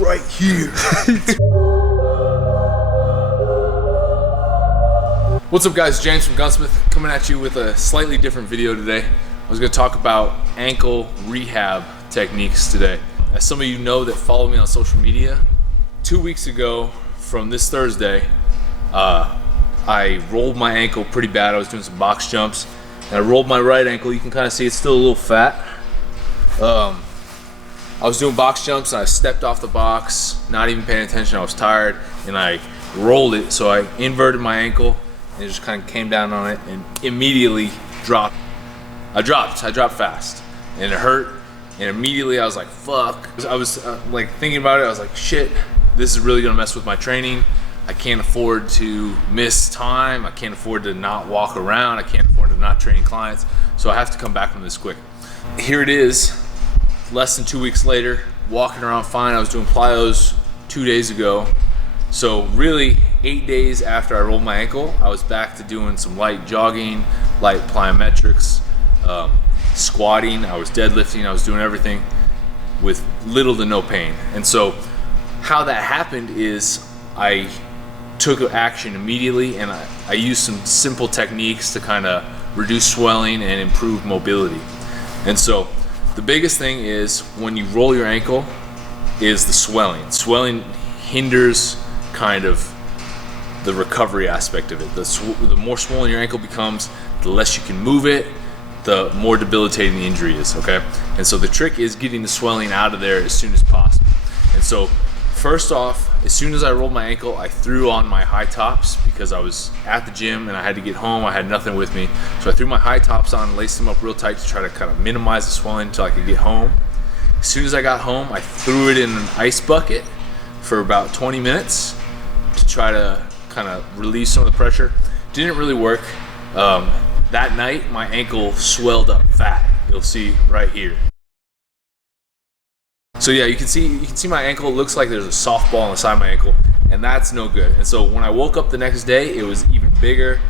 right here. What's up guys, James from Gunsmith coming at you with a slightly different video today. I was going to talk about ankle rehab techniques today. As some of you know that follow me on social media, 2 weeks ago from this Thursday, I rolled my ankle pretty bad. I was doing some box jumps and I rolled my right ankle. You can kind of see it's still a little fat. I was doing box jumps and I stepped off the box, not even paying attention. I was tired and I rolled it. So I inverted my ankle and it just kind of came down on it and immediately dropped. I dropped fast and it hurt. And immediately I was like, fuck. I was like thinking about it. I was like, shit, this is really gonna mess with my training. I can't afford to miss time. I can't afford to not walk around. I can't afford to not train clients. So I have to come back from this quick. Here it is, less than 2 weeks later, walking around fine. I was doing plyos 2 days ago. So really 8 days after I rolled my ankle, I was back to doing some light jogging, light plyometrics, squatting, I was deadlifting, I was doing everything with little to no pain. And so how that happened is I took action immediately and I used some simple techniques to kind of reduce swelling and improve mobility. And so the biggest thing is when you roll your ankle is the swelling. Swelling hinders kind of the recovery aspect of it. The more swollen your ankle becomes, the less you can move it, the more debilitating the injury is, okay? And so the trick is getting the swelling out of there as soon as possible. And so first off, as soon as I rolled my ankle, I threw on my high tops because I was at the gym and I had to get home. I had nothing with me. So I threw my high tops on, laced them up real tight to try to kind of minimize the swelling until I could get home. As soon as I got home, I threw it in an ice bucket for about 20 minutes to try to kind of release some of the pressure. Didn't really work. That night, my ankle swelled up fat. You'll see right here. So yeah, you can see my ankle. It looks like there's a softball on the side of my ankle, and that's no good. And so when I woke up the next day, it was even bigger,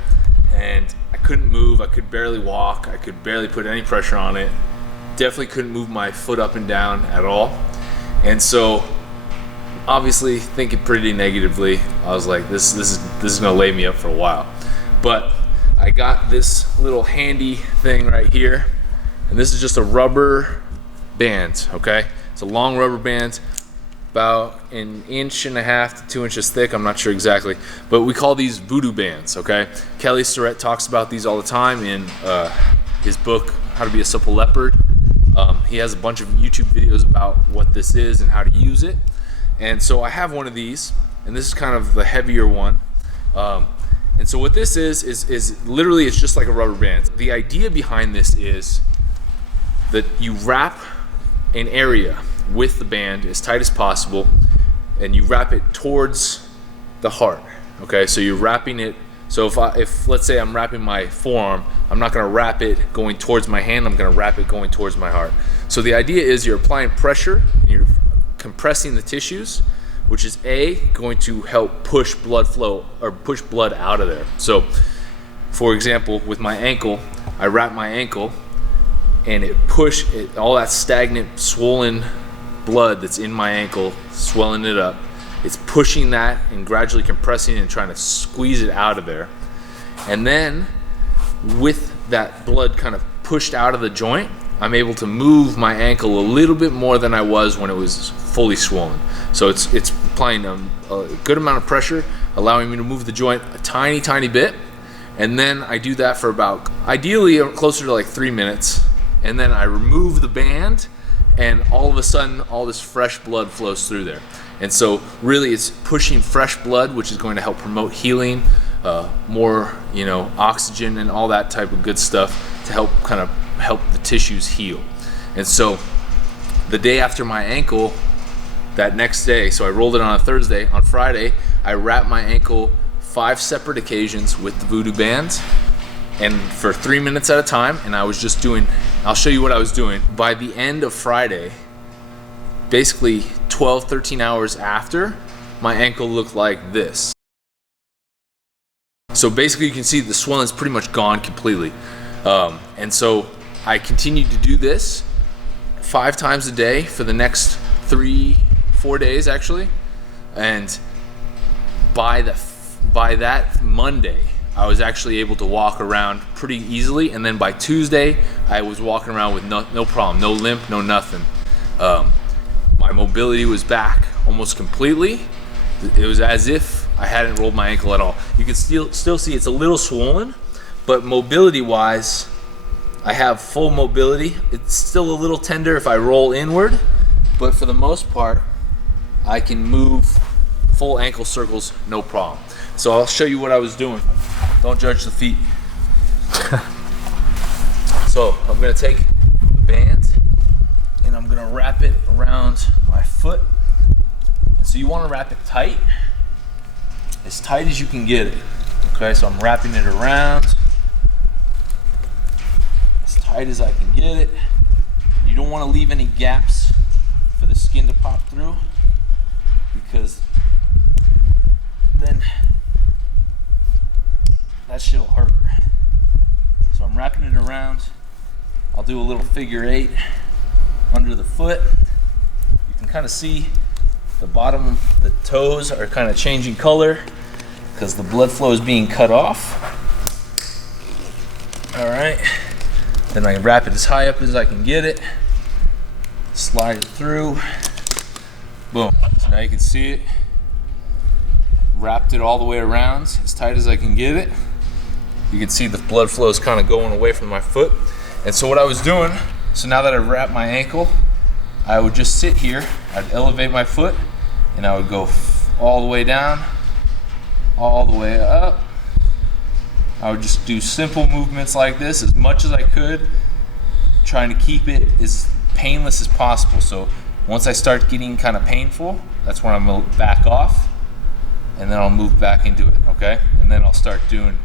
and I couldn't move. I could barely walk. I could barely put any pressure on it. Definitely couldn't move my foot up and down at all. And so, obviously, thinking pretty negatively, I was like, this is gonna lay me up for a while. But I got this little handy thing right here, and this is just a rubber band, okay? It's a long rubber band, about 1.5 inches to 2 inches thick. I'm not sure exactly, but we call these VooDoo Bands, okay? Kelly Starrett talks about these all the time in his book, How to Be a Supple Leopard. He has a bunch of YouTube videos about what this is and how to use it. And so I have one of these, and this is kind of the heavier one. And so what this is literally, it's just like a rubber band. The idea behind this is that you wrap an area with the band as tight as possible, and you wrap it towards the heart, okay? So you're wrapping it, so if let's say I'm wrapping my forearm, I'm not gonna wrap it going towards my hand, I'm gonna wrap it going towards my heart. So the idea is you're applying pressure, and you're compressing the tissues, which is going to help push blood flow or push blood out of there. So for example, with my ankle, I wrap my ankle and all that stagnant swollen blood that's in my ankle, swelling it up, it's pushing that and gradually compressing it and trying to squeeze it out of there. And then with that blood kind of pushed out of the joint, I'm able to move my ankle a little bit more than I was when it was fully swollen. So it's applying a good amount of pressure, allowing me to move the joint a tiny bit. And then I do that for about, ideally closer to like 3 minutes. And then I remove the band, and all of a sudden, all this fresh blood flows through there. And so really it's pushing fresh blood, which is going to help promote healing, more, oxygen and all that type of good stuff to help the tissues heal. And so the day after my ankle, that next day, so I rolled it on a Thursday, on Friday, I wrapped my ankle 5 separate occasions with the VooDoo Bands, and for 3 minutes at a time, and I was just doing, I'll show you what I was doing. By the end of Friday, basically 12, 13 hours after, my ankle looked like this. So basically you can see the swelling is pretty much gone completely. And so I continued to do this 5 times a day for the next 3, 4 days actually, and by that Monday, I was actually able to walk around pretty easily, and then by Tuesday, I was walking around with no problem, no limp, no nothing. My mobility was back almost completely. It was as if I hadn't rolled my ankle at all. You can still see it's a little swollen, but mobility-wise, I have full mobility. It's still a little tender if I roll inward, but for the most part, I can move full ankle circles, no problem. So I'll show you what I was doing. Don't judge the feet. So I'm gonna take the band and I'm gonna wrap it around my foot. And so you wanna wrap it tight as you can get it. Okay, so I'm wrapping it around as tight as I can get it. And you don't wanna leave any gaps for the skin to pop through, because then that shit'll hurt. So I'm wrapping it around. I'll do a little figure 8 under the foot. You can kind of see the bottom of the toes are kind of changing color because the blood flow is being cut off. All right, then I wrap it as high up as I can get it, slide it through, boom. So now you can see it. Wrapped it all the way around as tight as I can get it. You can see the blood flow is kind of going away from my foot. And so what I was doing, so now that I've wrapped my ankle, I would just sit here, I'd elevate my foot, and I would go all the way down, all the way up. I would just do simple movements like this as much as I could, trying to keep it as painless as possible. So once I start getting kind of painful, that's when I'm gonna back off, and then I'll move back into it, okay? And then I'll start doing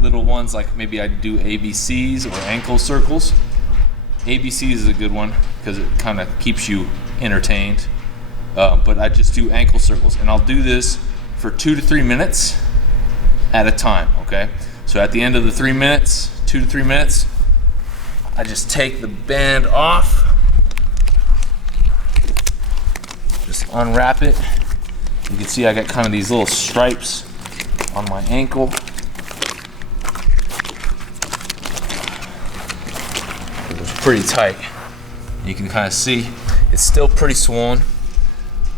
little ones, like maybe I do ABCs or ankle circles. ABCs is a good one because it kind of keeps you entertained. But I just do ankle circles, and I'll do this for 2 to 3 minutes at a time, okay? So at the end of the 3 minutes, 2 to 3 minutes, I just take the band off, just unwrap it. You can see I got kind of these little stripes on my ankle. It was pretty tight. You can kind of see it's still pretty swollen,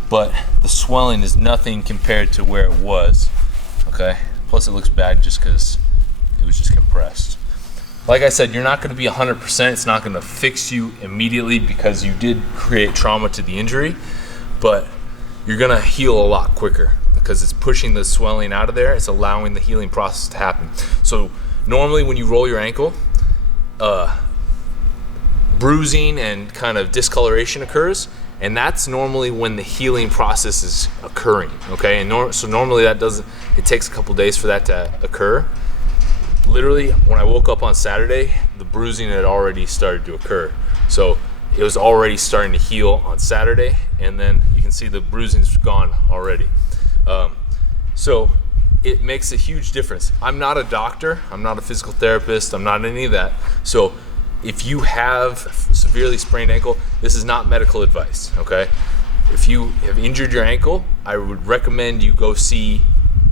but the swelling is nothing compared to where it was, okay? Plus it looks bad just because it was just compressed. Like I said, you're not gonna be 100%. It's not gonna fix you immediately because you did create trauma to the injury, but you're gonna heal a lot quicker because it's pushing the swelling out of there. It's allowing the healing process to happen. So normally when you roll your ankle, bruising and kind of discoloration occurs, and that's normally when the healing process is occurring, okay? And so normally it takes a couple days for that to occur. Literally, when I woke up on Saturday, the bruising had already started to occur. So it was already starting to heal on Saturday, and then you can see the bruising's gone already. So it makes a huge difference. I'm not a doctor, I'm not a physical therapist, I'm not any of that. So if you have severely sprained ankle, this is not medical advice, okay? If you have injured your ankle, I would recommend you go see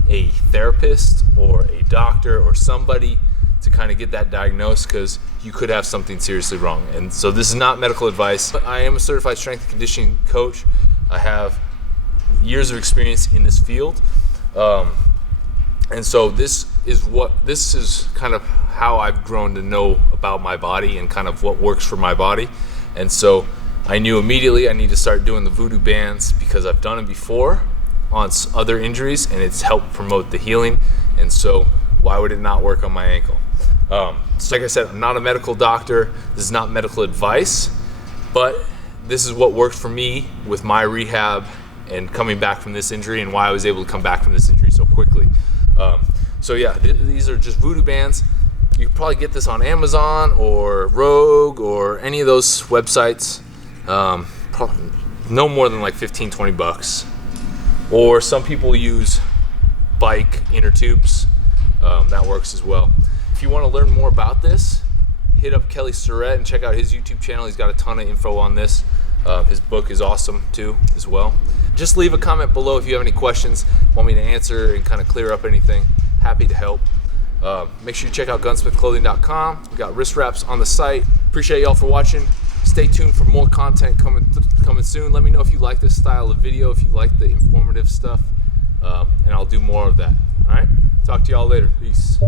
a therapist or a doctor or somebody to kind of get that diagnosed, because you could have something seriously wrong. And so this is not medical advice. But I am a certified strength and conditioning coach. I have years of experience in this field. And so this is kind of how I've grown to know about my body and kind of what works for my body. And so I knew immediately I need to start doing the VooDoo Bands because I've done it before on other injuries and it's helped promote the healing. And so why would it not work on my ankle? So like I said, I'm not a medical doctor. This is not medical advice, but this is what worked for me with my rehab and coming back from this injury, and why I was able to come back from this injury so quickly. So yeah, these are just VooDoo Bands. You can probably get this on Amazon or Rogue or any of those websites. Probably no more than like 15-20 bucks. Or some people use bike inner tubes. That works as well. If you want to learn more about this, hit up Kelly Surratt and check out his YouTube channel. He's got a ton of info on this. His book is awesome too as well. Just leave a comment below if you have any questions, want me to answer and kind of clear up anything. Happy to help. Make sure you check out gunsmithclothing.com. We got wrist wraps on the site. Appreciate y'all for watching. Stay tuned for more content coming soon. Let me know if you like this style of video, if you like the informative stuff, and I'll do more of that. All right? Talk to y'all later. Peace.